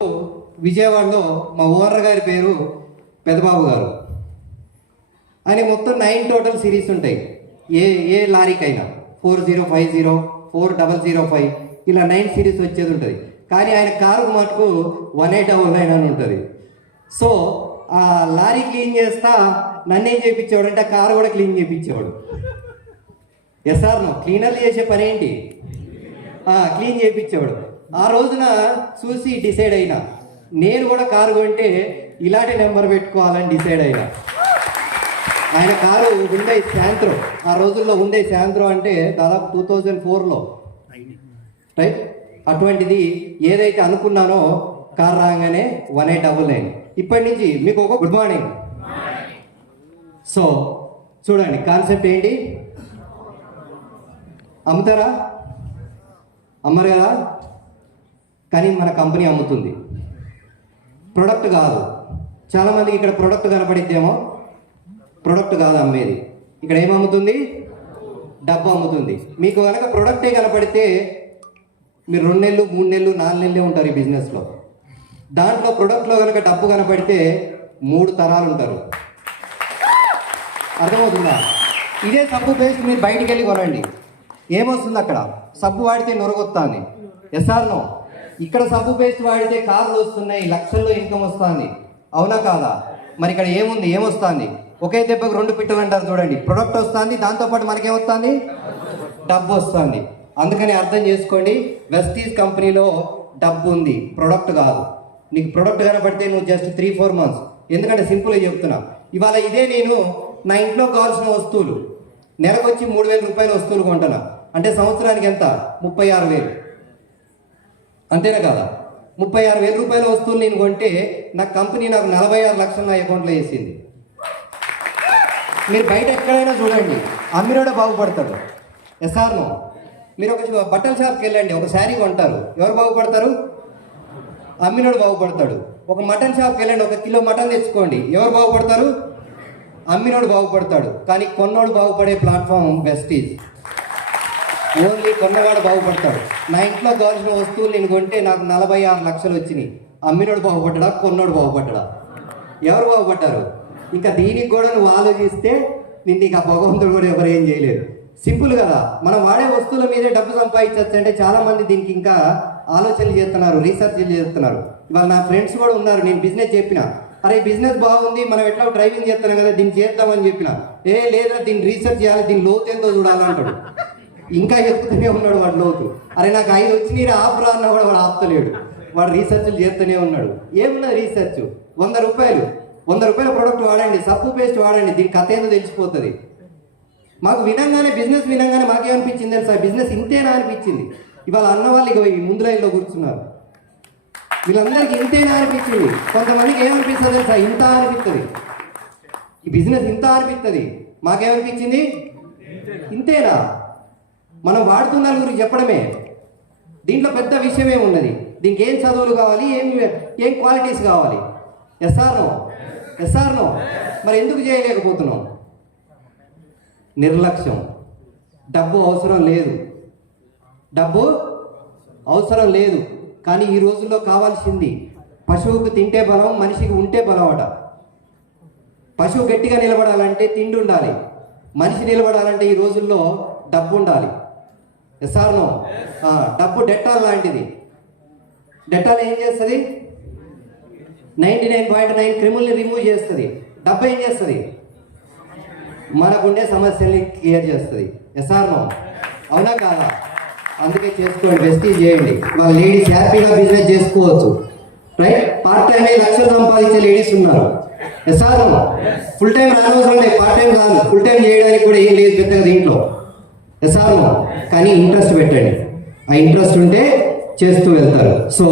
విజయవాడలో మా ఓనర్ గారి పేరు పెదబాబు గారు. ఆయన మొత్తం 9 టోటల్ సిరీస్ ఉంటాయి. ఏ లారీకైనా 4050, 4005 ఇలా 9 సిరీస్ వచ్చేది ఉంటుంది. కానీ ఆయన కారు మటుకు 1899 అని ఉంటుంది. సో ఆ లారీ క్లీన్ చేస్తా నన్నేం చేయించేవాడు అంటే ఆ కారు కూడా క్లీన్ చేయించేవాడు. ఎస్ఆర్నో క్లీనర్లు చేసే పని ఏంటి? క్లీన్ చేయించేవాడు. ఆ రోజున చూసి డిసైడ్ అయినా నేను కూడా కారు కొంటే ఇలాంటి నెంబర్ పెట్టుకోవాలని డిసైడ్ అయినా. ఆయన కారు ఉండే శాంత్రో, ఆ రోజుల్లో ఉండే శాంత్రో అంటే దాదాపు 2004లో రైట్. అటువంటిది ఏదైతే అనుకున్నానో కార్ రాగానే 1899. ఇప్పటి నుంచి మీకు ఒక గుడ్ మార్నింగ్. సో చూడండి కాన్సెప్ట్ ఏంటి? అమ్ముతారా? అమ్మరు కదా. కానీ మన కంపెనీ అమ్ముతుంది, ప్రొడక్ట్ కాదు. చాలామందికి ఇక్కడ ప్రొడక్ట్ కనపడిద్దేమో, ప్రొడక్ట్ కాదు అమ్మేది. ఇక్కడ ఏమమ్ముతుంది? డబ్బు అమ్ముతుంది. మీకు కనుక ప్రొడక్టే కనపడితే మీరు 2 నెలలు 3 నెలలు 4 నెలలే ఉంటారు ఈ బిజినెస్లో. దాంట్లో ప్రొడక్ట్లో కనుక డబ్బు కనపడితే 3 తరాలు ఉంటారు. అర్థమవుతుందా? ఇదే సబ్బు పేస్ట్ మీరు బయటికి వెళ్ళి కొనండి, ఏమొస్తుంది అక్కడ? సబ్బు వాడితే నొరగొస్తుంది. ఎస్ఆర్నో? ఇక్కడ సబ్బు పేస్ట్ వాడితే కార్లు వస్తున్నాయి, లక్షల్లో ఇన్కమ్ వస్తుంది. అవునా కాదా? మరి ఇక్కడ ఏముంది? ఏమొస్తుంది? ఒకే దెబ్బకు 2 పిట్టలు అంటారు చూడండి. ప్రొడక్ట్ వస్తుంది, దాంతోపాటు మనకేమొస్తుంది? డబ్బు వస్తుంది. అందుకని అర్థం చేసుకోండి, వెస్టీజ్ కంపెనీలో డబ్బు ఉంది, ప్రొడక్ట్ కాదు. నీకు ప్రొడక్ట్ కనబడితే నువ్వు జస్ట్ 3-4 మంత్స్. ఎందుకంటే సింపుల్గా చెప్తున్నా, ఇవాళ ఇదే నేను నా ఇంట్లో కావాల్సిన వస్తువులు నెలకు వచ్చి 3000 రూపాయల వస్తువులు కొంటున్నా అంటే సంవత్సరానికి ఎంత? 36,000. అంతేనా కాదా? 36,000 రూపాయల వస్తువులు నేను కొంటే నా కంపెనీ నాకు 46 లక్షలు నా అకౌంట్లో వేసింది. మీరు బయట ఎక్కడైనా చూడండి, అమ్మినోడే బాగుపడతాడు. ఎస్ఆర్నో? మీరు ఒక బట్టల షాప్కి వెళ్ళండి, ఒక శారీ కొంటారు, ఎవరు బాగుపడతారు? అమ్మినోడు బాగుపడతాడు. ఒక మటన్ షాప్కి వెళ్ళండి, 1 కిలో మటన్ తెచ్చుకోండి, ఎవరు బాగుపడతారు? అమ్మినోడు బాగుపడతాడు. కానీ కొన్నోడు బాగుపడే ప్లాట్ఫామ్ వెస్టీజ్. ఓన్లీ కొన్నవాడు బాగుపడతాడు. నా ఇంట్లో కావాల్సిన వస్తువులు నేను కొంటే నాకు 46 లక్షలు వచ్చినాయి. అమ్మినోడు బాగుపడ్డా, కొన్నోడు బాగుపడ్డా? ఎవరు బాగుపడ్డారు? ఇంకా దీనికి కూడా నువ్వు ఆలోచిస్తే నీకు ఆ భగవంతుడు కూడా ఎవరు ఏం చేయలేరు. సింపుల్ కదా. మనం వాడే వస్తువుల మీదే డబ్బు సంపాదించవచ్చు అంటే చాలామంది దీనికి ఇంకా ఆలోచనలు చేస్తున్నారు, రీసెర్చ్లు చేస్తున్నారు. ఇవాళ నా ఫ్రెండ్స్ కూడా ఉన్నారు. నేను బిజినెస్ చెప్పిన, అరే బిజినెస్ బాగుంది, మనం ఎట్లా డ్రైవింగ్ చేస్తున్నాం కదా, దీన్ని చేద్దామని చెప్పిన. లేదా దీన్ని రీసెర్చ్ చేయాలి, దీని లోతు ఎంతో చూడాలంటాడు. ఇంకా చెప్తూనే ఉన్నాడు వాడు లోతు. అరే నాకు 5 వచ్చినాయి ఆపురా అన్నా కూడా వాడు ఆపుతలేడు. వాడు రీసెర్చ్లు చేస్తూనే ఉన్నాడు. ఏమున్నది రీసెర్చ్? 100 రూపాయల ప్రొడక్ట్ వాడండి, సబ్బు పేస్ట్ వాడండి, దీని కథ ఏందో తెలిసిపోతుంది. మాకు వినంగానే, బిజినెస్ వినంగానే మాకేమనిపించింది తెలుసా? బిజినెస్ ఇంతేనా అనిపించింది. ఇవాళ అన్న వాళ్ళు ఇక ఈ ముందు లైన్లో కూర్చున్నారు, వీళ్ళందరికీ ఇంతేనా అనిపించింది. కొంతమందికి ఏమనిపిస్తుంది తెలుసా? ఇంత అనిపిస్తుంది. ఈ బిజినెస్ ఇంత అనిపిస్తుంది. మాకేమనిపించింది? ఇంతేనా? మనం వాడుతున్న గురించి చెప్పడమే. దీంట్లో పెద్ద విషయం ఏమున్నది? దీనికి ఏం చదువులు కావాలి, ఏం క్వాలిటీస్ కావాలి? ఎస్ఆర్నో? మరి ఎందుకు చేయలేకపోతున్నాం? నిర్లక్ష్యం. డబ్బు అవసరం లేదు. కానీ ఈ రోజుల్లో కావాల్సింది, పశువుకు తింటే బలం, మనిషికి ఉంటే బలం అట. పశువు గట్టిగా నిలబడాలంటే తిండి ఉండాలి, మనిషి నిలబడాలంటే ఈ రోజుల్లో డబ్బు ఉండాలి. ఎస్ఆర్నో? డబ్బు డెటాల్ లాంటిది. డెటాల్ ఏం చేస్తుంది? 99.9 క్రిముల్ని రిమూవ్ చేస్తుంది. డబ్బు ఏం చేస్తుంది? మనకుండే సమస్యల్ని క్లియర్ చేస్తుంది. ఎస్ఆర్నో? అవునా కాదా? అందుకే చేసుకోండి, వెస్టీజ్ చేయండి. వాళ్ళ లేడీస్ హ్యాపీగా బిజినెస్ చేసుకోవచ్చు, రైట్? పార్ట్ టైం లక్షలు సంపాదించే లేడీస్ ఉన్నారు. ఎస్ఆర్నో? ఫుల్ టైం రానవసరం లేదు, పార్ట్ టైం కాదు, ఫుల్ టైం చేయడానికి కూడా ఏం లేదు పెద్దగా దీంట్లో. ఎస్ఆర్నో? కానీ ఇంట్రెస్ట్ పెట్టండి, ఆ ఇంట్రెస్ట్ ఉంటే చేస్తూ వెళ్తారు. సో